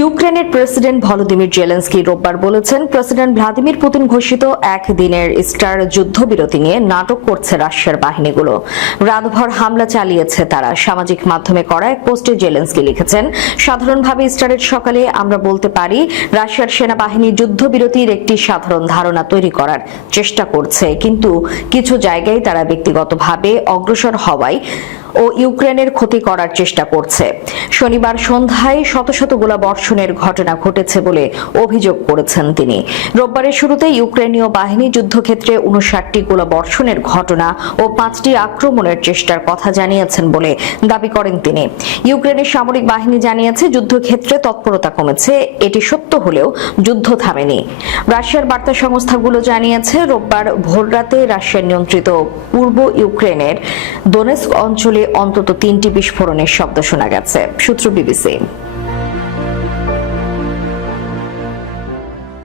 ইউক্রেনের president Volodymyr Zelensky রোববার বলেছেন, প্রেসিডেন্ট ভ্লাদিমির পুতিন ঘোষিত এক দিনের স্টার যুদ্ধবিরতি নিয়ে নাটক করছে রাশিয়ার বাহিনীগুলো। রাতভর হামলা চালিয়েছে তারা। সামাজিক মাধ্যমে করা এক পোস্টে জেলেন্সকি লিখেছেন, সাধারণভাবে স্টারের সকালে আমরা বলতে পারি, রাশিয়ার সেনাবাহিনী যুদ্ধবিরতির একটি সাধারণ ধারণা তৈরি করার চেষ্টা করছে। কিন্তু কিছু জায়গায় তারা ব্যক্তিগতভাবে অগ্রসর হওয়ায় ও ইউক্রেনের ক্ষতি করার চেষ্টা করছে। শনিবার সন্ধ্যায় শত শত গোলা বর্ষণের ঘটনা ঘটেছে বলে অভিযোগ করেছেন তিনি। রোববারের শুরুতে ইউক্রেনীয় বাহিনী যুদ্ধক্ষেত্রে উনষাটটি গোলা বর্ষণের ঘটনা ও পাঁচটি আক্রমণের চেষ্টার কথা জানিয়েছেন বলে দাবি করেন তিনি। ইউক্রেনের সামরিক বাহিনী জানিয়েছে, যুদ্ধক্ষেত্রে তৎপরতা কমেছে, এটি সত্য হলেও যুদ্ধ থামেনি। রাশিয়ার বার্তা সংস্থাগুলো জানিয়েছে, রোববার ভোররাতে রাশিয়া নিয়ন্ত্রিত পূর্ব ইউক্রেনের দোনেস্ক অঞ্চলে অন্তত তিনটি বিস্ফোরণের শব্দ শোনা গেছে সূত্র বিবিসি।